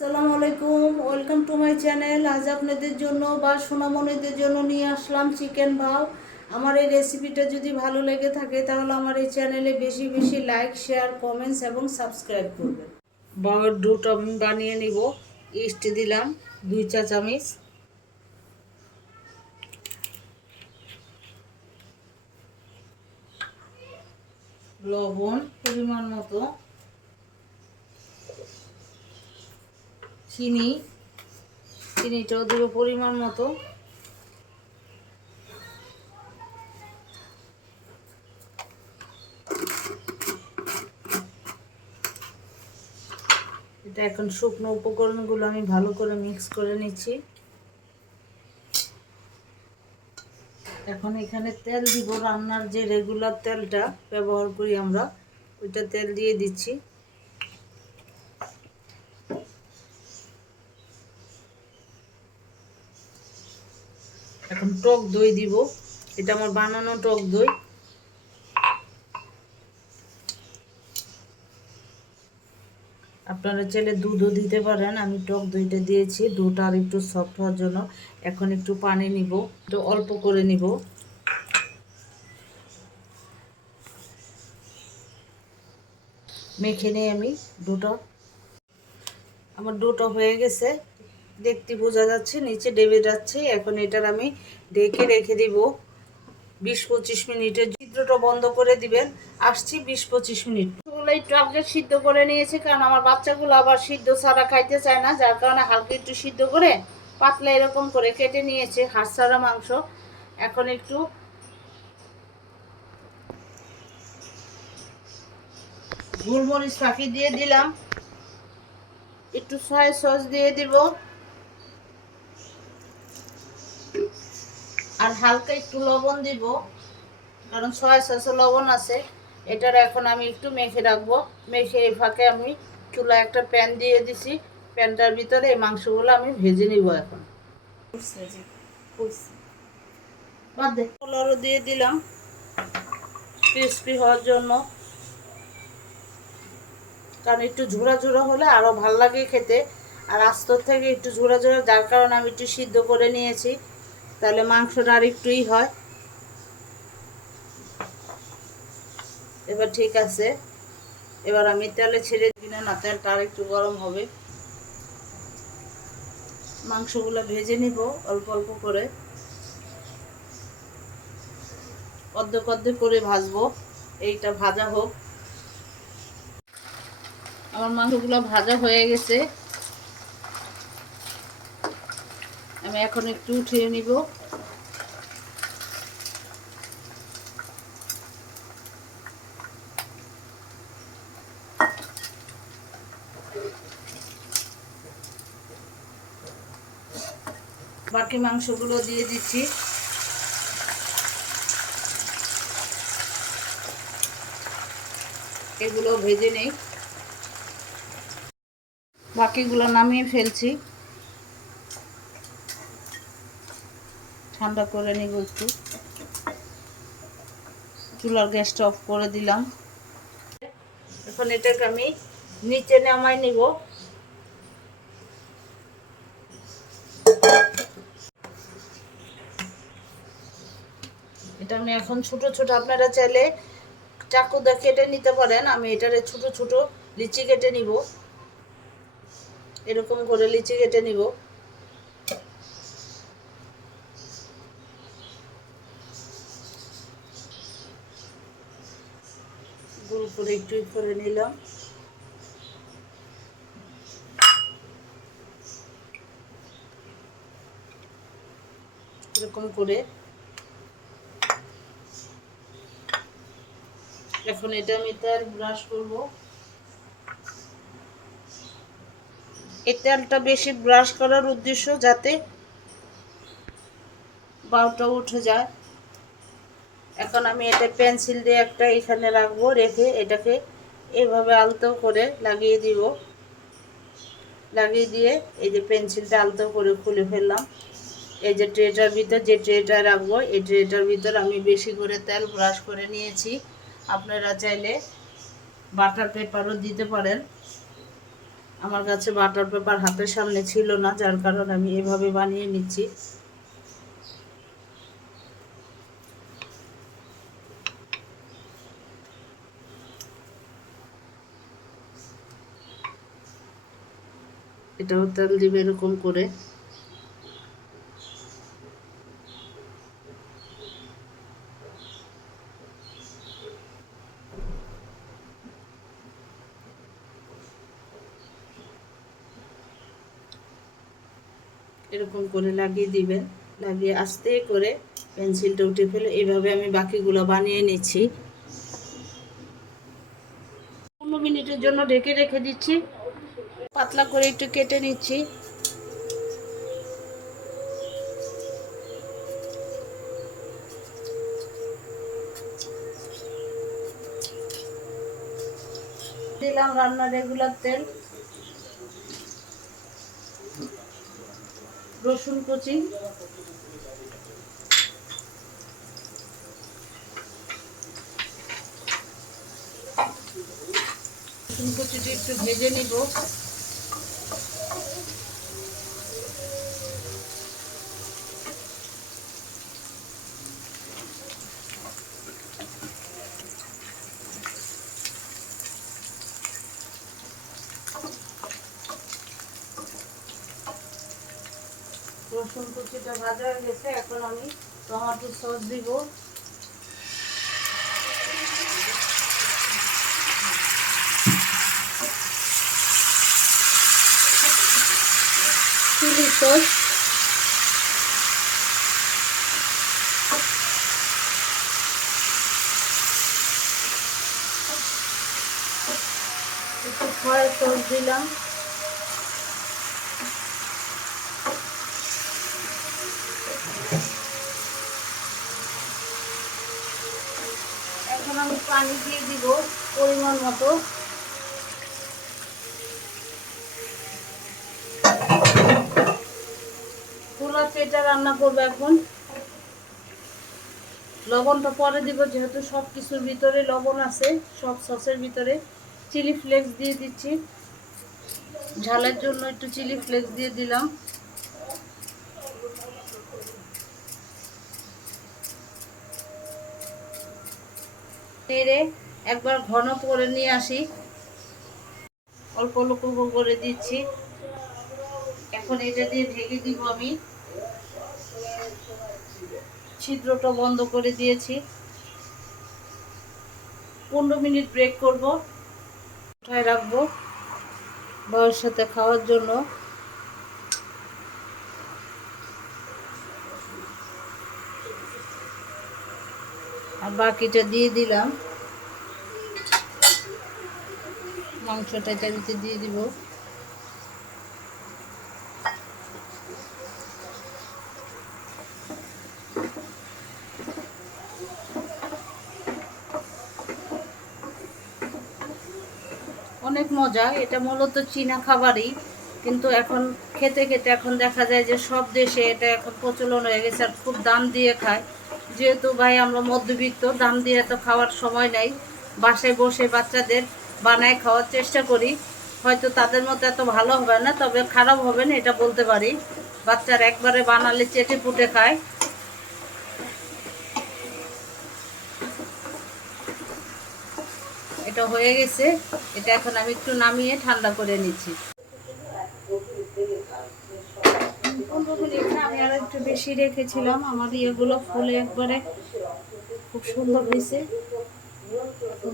আসসালামু আলাইকুম, welcome to my channel. আজ আপনাদের জন্য বা সোনামণিদের জন্য নিয়ে আসলাম চিকেন ভাও আমার এই রেসিপিটা যদি ভালো লেগে থাকে, তাহলে আমার এই চ্যানেলে বেশি বেশি লাইক, শেয়ার, কমেন্টস এবং সাবস্ক্রাইব করবেন। বাবার ডোটা আমি বানিয়ে নিব। ইস্ট দিলাম দুই চা চামচ। লবণ পরিমাণ মতো। চিনি, চিনিটাও দেবো পরিমাণ মতো। এটা এখন শুকনো উপকরণগুলো আমি ভালো করে মিক্স করে নিচ্ছি। এখন এখানে তেল দিব, রান্নার যে রেগুলার তেলটা ব্যবহার করি আমরা, ওইটা তেল দিয়ে দিচ্ছি। টক দই দিব। এটা আমার বানানো টক দই। আপনারা চাইলে দুধও দিতে পারেন। আমি টক দইটা দিয়েছি। দুধটা আর একটু সফট হওয়ার জন্য। এখন একটু পানি নিব। একটু অল্প করে নিব। মেখে নিই আমি দুটো। আমার দুটো হয়ে গেছে। দেখতে বোঝা যাচ্ছে, নিচে ডেবে যাচ্ছে। এখন এটার আমি ডেকে রেখে দিব। বিশ পঁচিশ মিনিটের চিত্রটা বন্ধ করে দিবেন। আসছি বিশ পঁচিশ মিনিট। ওগুলো একটু আগে সিদ্ধ করে নিয়েছি, কারণ আমার বাচ্চাগুলো আবার সিদ্ধ ছাড়া খাইতে চায় না। যার কারণে হালকা একটু সিদ্ধ করে পাতলা এরকম করে কেটে নিয়েছে হাঁস ছাড়া মাংস। এখন একটু গোলমরিচ পাখি দিয়ে দিলাম। একটু সয়া সস দিয়ে দিব। আর হালকা একটু লবণ দিব কারণ সয়া সসে লবণ আছে। এটার এখন আমি একটু মেখে রাখব। মেখে এই ফাঁকে আমি চুলা একটা প্যান দিয়ে দিছি। প্যানটার ভিতরে এই মাংসগুলো আমি ভেজে নিব এখন। কলরও দিয়ে দিলাম ক্রিসপি হওয়ার জন্য। কারণ একটু ঝোড়া ঝোড়া হলে আরও ভালো লাগে খেতে। আর আস্তর থেকে একটু ঝোড়া ঝোড়া যার কারণে আমি একটু সিদ্ধ করে নিয়েছি। তাহলে মাংসটা আর একটুই হয়। এবার ঠিক আছে। এবার আমি তেলে ছেড়ে দিই না তেলটা আর একটু গরম হবে। মাংসগুলো ভেজে নিব অল্প অল্প করে। অর্ধেক অর্ধেক করে ভাজবো, এইটা ভাজা হোক। আমার মাংসগুলো ভাজা হয়ে গেছে। আমি এখন একটু উঠিয়ে নিব। বাকি মাংসগুলো দিয়ে দিচ্ছি। এগুলো ভেজে নেই। বাকিগুলো নামিয়ে ফেলছি। ঠান্ডা করে নিব একটু। চুলার গ্যাসটা অফ করে দিলাম। এখন এটাকে আমি নিচে নামাই নিব। এটা আমি এখন ছোট ছোট, আপনারা চাইলে চাকু দিয়ে কেটে নিতে পারেন। আমি এটারে ছোট ছোট লিচি কেটে নিব। এরকম করে লিচি কেটে নিব গোল করে একটু করে নিলাম। এরকম করে। এখন এটা আমি তেল ব্রাশ করব। এই তেলটা বেশি ব্রাশ করার উদ্দেশ্য যাতে বাউটা উঠে যায়। এখন আমি এটা পেন্সিল দিয়ে একটা এখানে রাখব, রেখে এটাকে এভাবে আলতো করে লাগিয়ে দিব। লাগিয়ে দিয়ে এই যে পেন্সিলটা আলতো করে খুলে ফেললাম। এই যে ট্রেটার ভিতর যে ট্রেটা রাখব, এই ট্রেটার ভিতর আমি বেশি করে তেল ব্রাশ করে নিয়েছি। আপনারা চাইলে বাটার পেপারও দিতে পারেন। আমার কাছে বাটার পেপার হাতের সামনে ছিল না, যার কারণে আমি এভাবে বানিয়ে নিচ্ছি। এটাও তেল দিবে এরকম করে। এরকম করে লাগিয়ে দিবেন লাগিয়ে আস্তে করে পেন্সিলটা উঠে ফেলে এইভাবে আমি বাকিগুলো বানিয়ে নিচ্ছি। পনেরো মিনিটের জন্য ঢেকে রেখে দিচ্ছি। পাতলা করে একটু কেটে নিচ্ছি। দিলাম রান্নার রেগুলার তেল। রসুন কুচি। রসুন কুচিটি একটু ভেজে নিব। রসুন কুচিটা ভাজা হয়ে গেছে এখন আমি টমেটো সস দিব। Chilli sauce. একটু সয়া সস দিলাম। পানি দিয়ে দিব পরিমাণ মতো। তুলা চেটা রান্না করব এখন। লবণটা পরে দিব, যেহেতু সব কিছুর ভিতরে লবণ আছে, সব সসের ভিতরে। চিলি ফ্লেক্স দিয়ে দিচ্ছি। ঝালের জন্য একটু চিলি ফ্লেক্স দিয়ে দিলাম। নেড়ে একবার ঘন করে নিয়ে আসি। অল্প অল্প করে দিচ্ছি। এখন এটা দিয়ে ঢেকে দিব আমি। ছিদ্রটা বন্ধ করে দিয়েছি। পনেরো মিনিট ব্রেক করব। উঠায় রাখব। বউয়ের সাথে খাওয়ার জন্য। আর বাকিটা দিয়ে দিলাম। মাংসটা এটার দিয়ে দিব। অনেক মজা, এটা মূলত চীনা খাবারই, কিন্তু এখন খেতে খেতে এখন দেখা যায় যে সব দেশে এটা এখন প্রচলন হয়ে গেছে আর খুব দাম দিয়ে খায়। যেহেতু ভাই আমরা মধ্যবিত্ত, দাম দিয়ে তো খাওয়ার সময় নেই। বাসায় বসে বাচ্চাদের বানায় খাওয়ার চেষ্টা করি। হয়তো তাদের মতো এত ভালো হবে না, তবে খারাপ হবে না, এটা বলতে পারি। বাচ্চারা একবারে বানালে চেটে পুটে খায়। এটা হয়ে গেছে, এটা এখন আমি একটু নামিয়ে ঠান্ডা করে নিচ্ছি। মিনিট আমি আর একটু বেশি রেখেছিলাম। আমার ইয়েগুলো ফুলে একবারে খুব সুন্দর হয়েছে।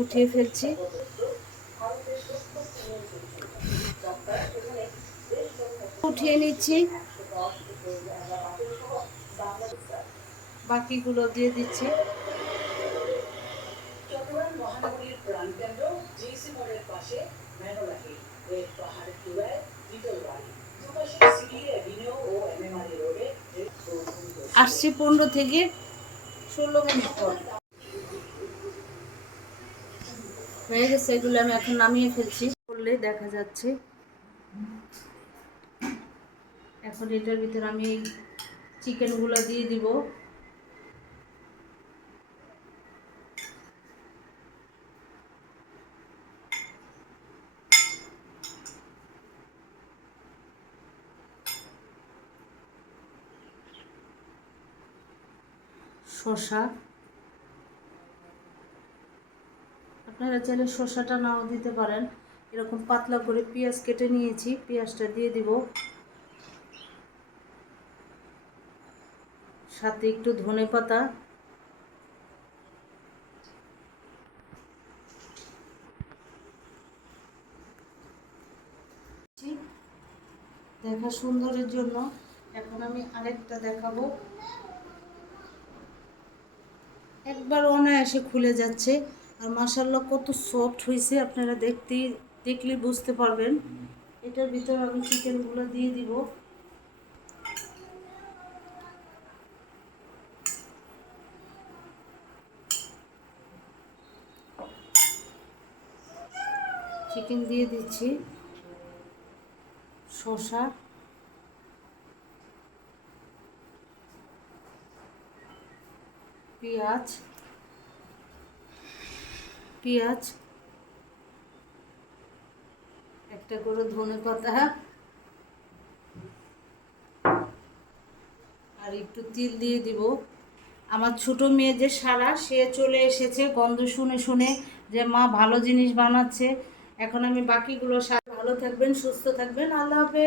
উঠিয়ে ফেলছি। উঠিয়ে নিচ্ছি। বাকিগুলো দিয়ে দিচ্ছি। পাশে এর পাহাড় চূড়ায় দ্বিতল বাড়ি। আসছি পনেরো থেকে ষোলো মিনিট পর। হয়ে গেছে এগুলো আমি এখন নামিয়ে ফেলছি। করলে দেখা যাচ্ছে। এখন এটার ভিতরে আমি চিকেনগুলো দিয়ে দিব। শসা। আপনারা চাইলে শসাটা নাও দিতে পারেন। এরকম পাতলা করে পেঁয়াজ কেটে নিয়েছি, পেঁয়াজটা দিয়ে দিব। সাথে একটু ধনে পাতা। দেখা সুন্দরের জন্য। এখন আমি আরেকটা দেখাবো। একবার অনায়াসে খুলে যাচ্ছে। আর মাসাল্লাহ কত সফট হয়েছে আপনারা দেখতেই, দেখলে বুঝতে পারবেন। এটার ভিতর আমি চিকেনগুলো দিয়ে দিব। চিকেন দিয়ে দিচ্ছি। শসা। পেঁয়াজ। পেঁয়াজ, একটা করে ধনে পাতা আর একটু তিল দিয়ে দিব। আমার ছোট মেয়ে যে সারা, সে চলে এসেছে গন্ধ শুনে শুনে যে মা ভালো জিনিস বানাচ্ছে। এখন আমি বাকিগুলো ভালো থাকবেন, সুস্থ থাকবেন। আল্লাহ হাফেজ।